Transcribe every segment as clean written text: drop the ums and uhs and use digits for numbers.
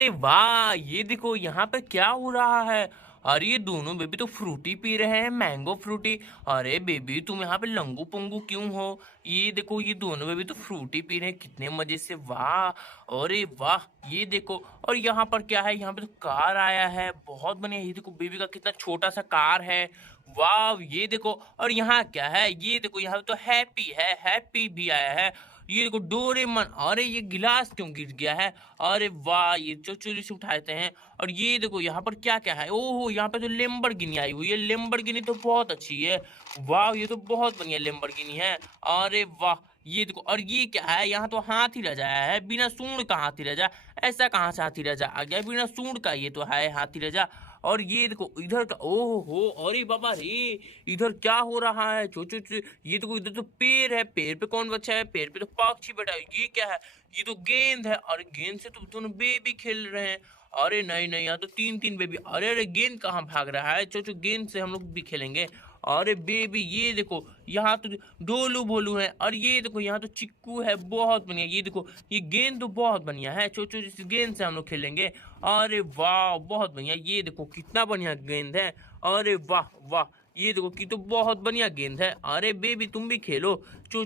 अरे वाह! ये देखो यहाँ पे क्या हो रहा है? अरे ये दोनों बेबी तो फ्रूटी पी रहे हैं, मैंगो फ्रूटी। अरे बेबी तुम यहाँ पे लंगू-पंगू क्यों हो? ये देखो ये दोनों बेबी तो फ्रूटी पी रहे हैं कितने मज़े से, वाह! अरे वाह! ये देखो और यहाँ पर क्या है? यहाँ पे तो कार आया है, बहुत बढ़िया। ये देखो बेबी का कितना छोटा-सा कार है। वाव! ये देखो और यहाँ क्या है? ये देखो यहाँ पे तो हैप्पी है, हैप्पी भी आया है। ये देखो डोरेमोन। अरे ये गिलास क्यों गिर गया है? अरे वाह! ये चलो से उठाते हैं और ये देखो यहाँ पर क्या-क्या है? ओहो! यहाँ पे तो लैम्बोर्गिनी आई हुई है। लैम्बोर्गिनी तो बहुत अच्छी है। वाव! ये तो बहुत बढ़िया लैम्बोर्गिनी है। अरे वाह! ये देखो और ये क्या है? यहाँ तो हाथी राजा आया है। बिना सूंड का हाथी राजा। ऐसा कहाँ से हाथी राजा आ गया? बिना सूंड का ये तो है हाथी राजा। और ये देखो इधर का ओहो हो! अरे बाबा रे! इधर क्या हो रहा है? ये देखो इधर तो पेड़ है। पेड़ पे कौन बच्चा है? पेड़ पे तो पक्षी बैठा है। ये क्या है? ये तो गेंद है। अरे गेंद से तो दोनों बेबी खेल रहे हैं। अरे नहीं नहीं, यहाँ तो तीन तीन बेबी। अरे अरे गेंद कहाँ भाग रहा है? गेंद से हम लोग भी खेलेंगे। अरे बेबी ये देखो यहाँ तो डोलू भोलू है। और ये देखो यहाँ तो चिक्कू है, बहुत बढ़िया। ये देखो ये गेंद तो बहुत बढ़िया है। इस गेंद से हम लोग खेलेंगे। अरे वाह बहुत बढ़िया। ये देखो कितना बढ़िया गेंद है। अरे वाह वाह! ये देखो कि तो बहुत बढ़िया गेंद है। अरे बेबी तुम भी खेलो। चो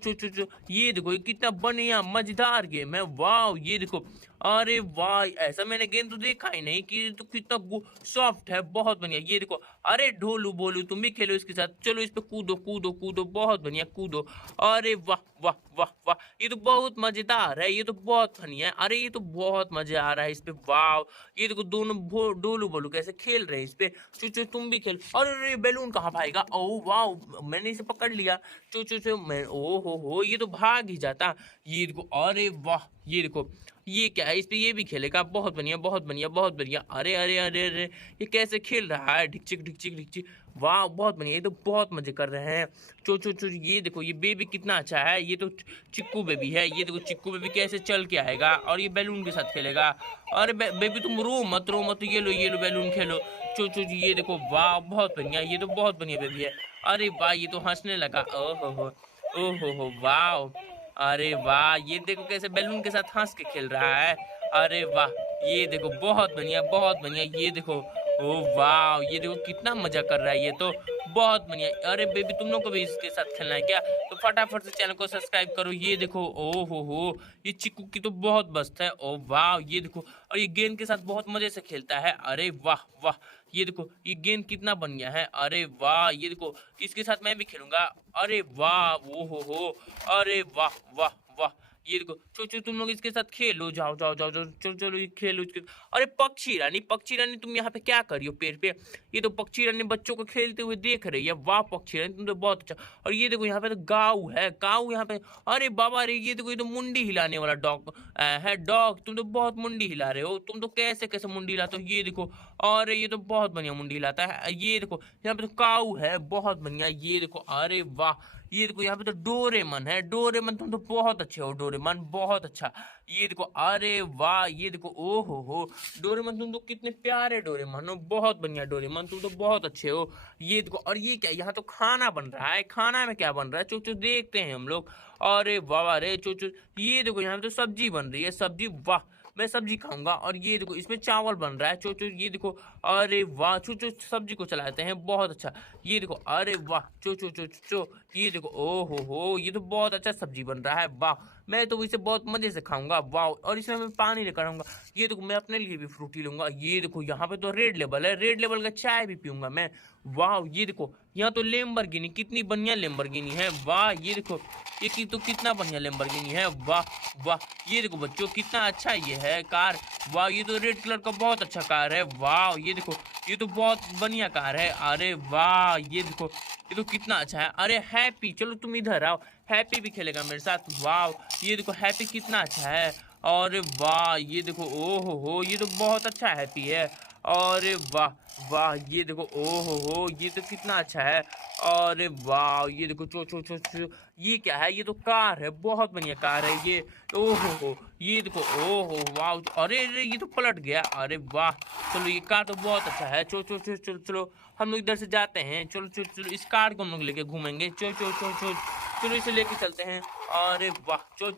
ये देखो ये कितना बढ़िया मजेदार गेम है। वाह! ये देखो अरे वाह! ऐसा मैंने गेंद तो देखा ही नहीं कि तो कितना सॉफ्ट है, बहुत बढ़िया। ये देखो अरे ढोलू बोलू तुम भी खेलो इसके साथ। चलो इस पे कूदो कूदो कूदो, बहुत बढ़िया कूदो। अरे वाह वाह वाह वाह! ये तो बहुत मजेदार है। ये तो बहुत फनी है। अरे ये तो बहुत मजा आ रहा है इस पे। वाह! ये देखो दोनों डोलू बोलू कैसे खेल रहे हैं इस पे। तुम भी खेल। अरे बैलून कहाँ भागेगा? ओह वाह! मैंने इसे पकड़ लिया। मैं ओ हो ये तो भाग ही जाता। ये देखो अरे वाह! ये देखो ये क्या है? इस पे ये भी खेलेगा। बहुत बढ़िया बहुत बढ़िया बहुत बढ़िया। अरे अरे अरे अरे ये कैसे खेल रहा है? ढिकचिक ढिकचिक ढिकचिक। वाह बहुत बढ़िया। ये तो बहुत मजे कर रहे हैं। ये देखो ये बेबी कितना अच्छा है। ये तो चिक्कू बेबी है। ये देखो चिक्कू बेबी कैसे चल के आएगा और ये बैलून के साथ खेलेगा। अरे बेबी तुम रो मत, ये लो बैलून खेलो। ये देखो वाह बहुत बढ़िया। ये तो बहुत बढ़िया बेबी है। अरे वाह ये तो हंसने लगा। ओहो हो वाह! अरे वाह! ये देखो कैसे बैलून के साथ हँस के खेल रहा है। अरे वाह! ये देखो बहुत बढ़िया बहुत बढ़िया। ये देखो ओह वाह! ये देखो कितना मज़ा कर रहा है ये तो, बहुत बढ़िया। अरे बेबी तुम लोग को भी इसके साथ खेलना है क्या? तो फटाफट से चैनल को सब्सक्राइब करो। ये देखो ओह हो! ये चिक्कू की तो बहुत मस्त है। ओह वाह! ये देखो और ये गेंद के साथ बहुत मज़े से खेलता है। अरे वाह वाह! ये देखो ये गेंद कितना बढ़िया है। अरे वाह! ये देखो इसके साथ मैं भी खेलूँगा। अरे वाह! ओ हो हो! अरे वाह वाह वाह! ये देखो तुम लोग इसके साथ खेलो। जाओ चलो ये खेलो इसके। अरे पक्षी रानी तुम यहाँ पे क्या कर रही हो पेड़ पे? ये तो पक्षी रानी बच्चों को खेलते हुए देख रही है। वाह पक्षी रानी तुम तो बहुत अच्छा। और ये देखो यहाँ पे तो गाऊ है। गाऊ यहाँ पे। अरे बाबा रे ये देखो ये तो मुंडी हिलाने वाला डॉग है। डॉग तुम तो बहुत मुंडी हिला रहे हो। तुम तो कैसे कैसे मुंडी हिलाते हो? ये देखो और ये तो बहुत बढ़िया मुंडी हिलाता है। ये देखो यहाँ पे तो काऊ है, बहुत बढ़िया। ये देखो अरे वाह! ये देखो यहाँ पे तो डोरेमन है। डोरेमन तुम तो बहुत अच्छे हो डोरेमन, बहुत अच्छा। ये देखो अरे वाह! ये देखो ओ हो! डोरेमन तुम तो कितने प्यारे डोरेमन हो, बहुत बढ़िया डोरेमन तुम तो बहुत अच्छे हो। ये देखो और ये क्या यहाँ तो खाना बन रहा है। खाना में क्या बन रहा है? देखते हैं हम लोग। अरे वाह रे ये देखो यहाँ पे तो सब्जी बन रही है। सब्जी वाह! मैं सब्जी खाऊंगा। और ये देखो इसमें चावल बन रहा है। ये देखो अरे वाह! सब्जी को चलाते हैं, बहुत अच्छा। ये देखो अरे वाह! ये देखो ओ हो! ये तो बहुत अच्छा सब्जी बन रहा है। वाह! मैं तो इसे बहुत मजे से खाऊंगा। वाह! और इसमें मैं पानी लेकर आऊंगा। ये देखो मैं अपने लिए भी फ्रूटी लूंगा। ये देखो यहाँ पे तो रेड लेबल है। रेड लेबल का चाय भी पीऊंगा मैं। वाह! ये देखो यहाँ तो लैम्बोर्गिनी, कितनी बढ़िया लैम्बोर्गिनी है। वाह! ये देखो ये तो कितना बढ़िया लैम्बोर्गिनी है। वाह वाह! ये देखो बच्चों कितना अच्छा ये है कार। वाह! ये तो रेड कलर का बहुत अच्छा कार है। वाह! ये देखो ये तो बहुत बढ़िया कार है। अरे वाह! ये देखो ये तो कितना अच्छा है। अरे हैप्पी चलो तुम इधर आओ। हैप्पी भी खेलेगा मेरे साथ। वाह! ये देखो हैप्पी कितना अच्छा है। अरे वाह! ये देखो ओ हो! ये तो बहुत अच्छा हैप्पी है। अरे वाह वाह! ये देखो ओ हो! ये तो कितना अच्छा है। अरे वाह! ये देखो ये क्या है? ये तो कार है, बहुत बढ़िया कार है ये। ओहो हो! ये देखो ओहो वाह! अरे रे ये तो पलट गया। अरे वाह! चलो ये कार तो बहुत अच्छा है। चलो हम लोग इधर से जाते हैं। चलो इस कार को हम लोग लेके घूमेंगे। चलो इसे लेके चलते हैं। अरे वाह! चलो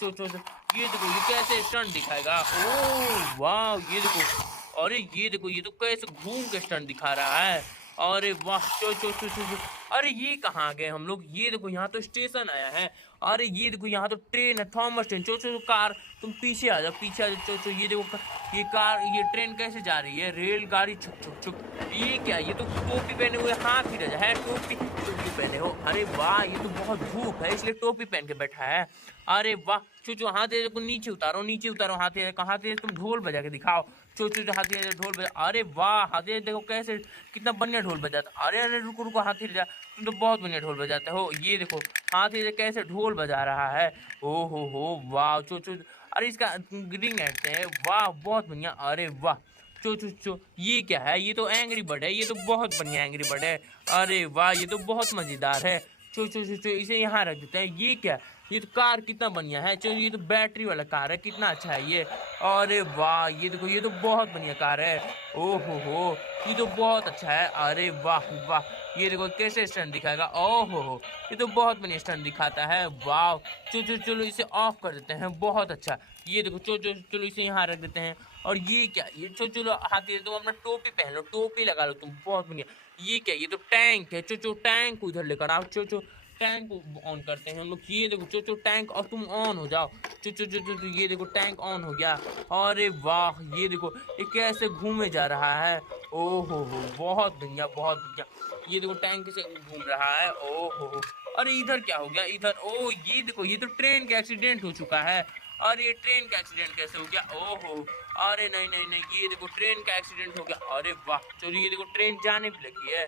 ये देखो ये कैसे स्टंट दिखाएगा। ओह वाह ये देखो। अरे ये देखो ये तो कैसे घूम के स्टंट दिखा रहा है। अरे वाह चो चो चो चो चो। अरे ये कहाँ गए हम लोग। ये देखो यहाँ तो स्टेशन आया है। अरे ये देखो यहाँ तो ट्रेन है, थॉमस ट्रेन। चो चो चो, कार तुम पीछे आ जाओ, पीछे आ जाओ। चो चो ये देखो ये कार ये ट्रेन कैसे जा रही है, रेलगाड़ी छुक छुक छुक। ये क्या, ये तो टोपी पहने हुए हाथ ही रह है, टोपी टोपी पहने हो। अरे वाह ये तो बहुत धूप है इसलिए टोपी पहन के बैठा है। अरे वाह चो चो हाथी को नीचे उतारो, नीचे उतारो हाथी। हाथी तुम ढोल बजा के दिखाओ। चो चो हाथी ढोल बजा। अरे वाह हाथी देखो कैसे कितना बढ़िया ढोल बजाता। अरे अरे रुको रुको हाथी जा, तुम तो बहुत बढ़िया ढोल बजाते हो। ये देखो हाथी कैसे ढोल बजा रहा है। ओ हो वाह चो चो। अरे इसका रिंग एक्ट है, वाह बहुत बढ़िया। अरे वाह चो चो चो। ये क्या है, ये तो एंग्री बर्ड है, ये तो बहुत बढ़िया एंग्री बर्ड है। अरे वाह ये तो बहुत मजेदार है। चो चो चो चो इसे यहाँ रख देते हैं। ये क्या, ये तो कार कितना बढ़िया है। चलो ये तो बैटरी वाला कार है, कितना अच्छा है ये। अरे वाह ये देखो ये तो बहुत बढ़िया कार है। ओहो हो ये तो बहुत अच्छा है। अरे वाह वाह ये देखो कैसे स्टंट दिखाएगा। ओहो हो ये तो बहुत बढ़िया स्टंट दिखाता है। वाह चलो चलो इसे ऑफ कर देते हैं, बहुत अच्छा। ये देखो चलो चलो इसे यहाँ रख देते हैं। और ये क्या, ये चलो चलो हाथी तुम अपना टोपी पहन लो, टोपी लगा लो तुम, बहुत बढ़िया। ये क्या, ये तो टैंक है। चो चो टैंक को इधर लेकर आओ। चो चो टैंक को ऑन करते हैं हम लोग। ये देखो चो चो टैंक, और तुम ऑन हो जाओ। चो चो चो चो ये देखो टैंक ऑन हो गया। अरे वाह ये देखो ये कैसे घूमे जा रहा है। ओहो हो बहुत बढ़िया बहुत बढ़िया। ये देखो टैंक से घूम रहा है। ओहो हो। अरे इधर क्या हो गया इधर। ओ ये देखो ये तो ट्रेन का एक्सीडेंट हो चुका है। अरे ये ट्रेन का एक्सीडेंट कैसे हो गया। ओहो अरे नहीं नहीं नहीं, ये देखो ट्रेन का एक्सीडेंट हो गया। अरे वाह चलो ये देखो ट्रेन जाने भी लगी है।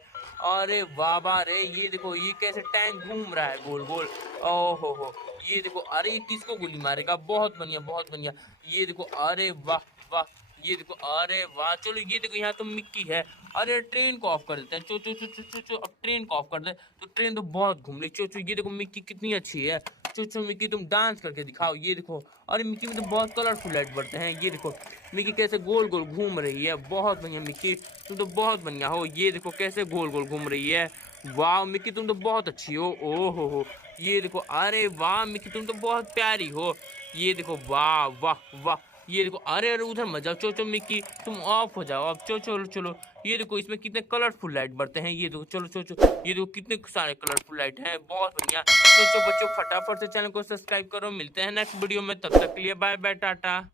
अरे वाह वाह रे, ये देखो ये कैसे टैंक घूम रहा है गोल गोल। ओहो हो ये देखो। अरे ये किसको गोली मारेगा, बहुत बढ़िया बहुत बढ़िया। ये देखो अरे वाह वाह ये देखो। अरे वाह चलो ये देखो यहाँ तो मिक्की है। अरे ट्रेन को ऑफ कर देते हैं। चो चो चो चो चो चो अब ट्रेन को ऑफ कर दे तो ट्रेन तो बहुत घूम रही। चो चो ये देखो मिक्की कितनी अच्छी है। चो चो मिक्की तुम डांस करके दिखाओ। ये देखो अरे मिक्की में तो बहुत कलरफुल लाइट बढ़ते हैं। ये देखो मिक्की कैसे गोल गोल घूम रही है, बहुत बढ़िया मिक्की तुम तो बहुत बढ़िया हो। ये देखो कैसे गोल गोल घूम रही है। वाह मिक्की तुम तो बहुत अच्छी हो। ओ हो ये देखो। अरे वाह मिक्की तुम तो बहुत प्यारी हो। ये देखो वाह वाह वाह। ये देखो अरे अरे उधर मत जाओ। चो चो मिक्की तुम ऑफ हो जाओ अब। चलो चलो चलो ये देखो इसमें कितने कलरफुल लाइट बढ़ते हैं। ये देखो चलो चलो चलो ये देखो कितने सारे कलरफुल लाइट हैं, बहुत बढ़िया। तो बच्चों फटाफट से चैनल को सब्सक्राइब करो। मिलते हैं नेक्स्ट वीडियो में, तब तक के लिए बाय बाय टाटा।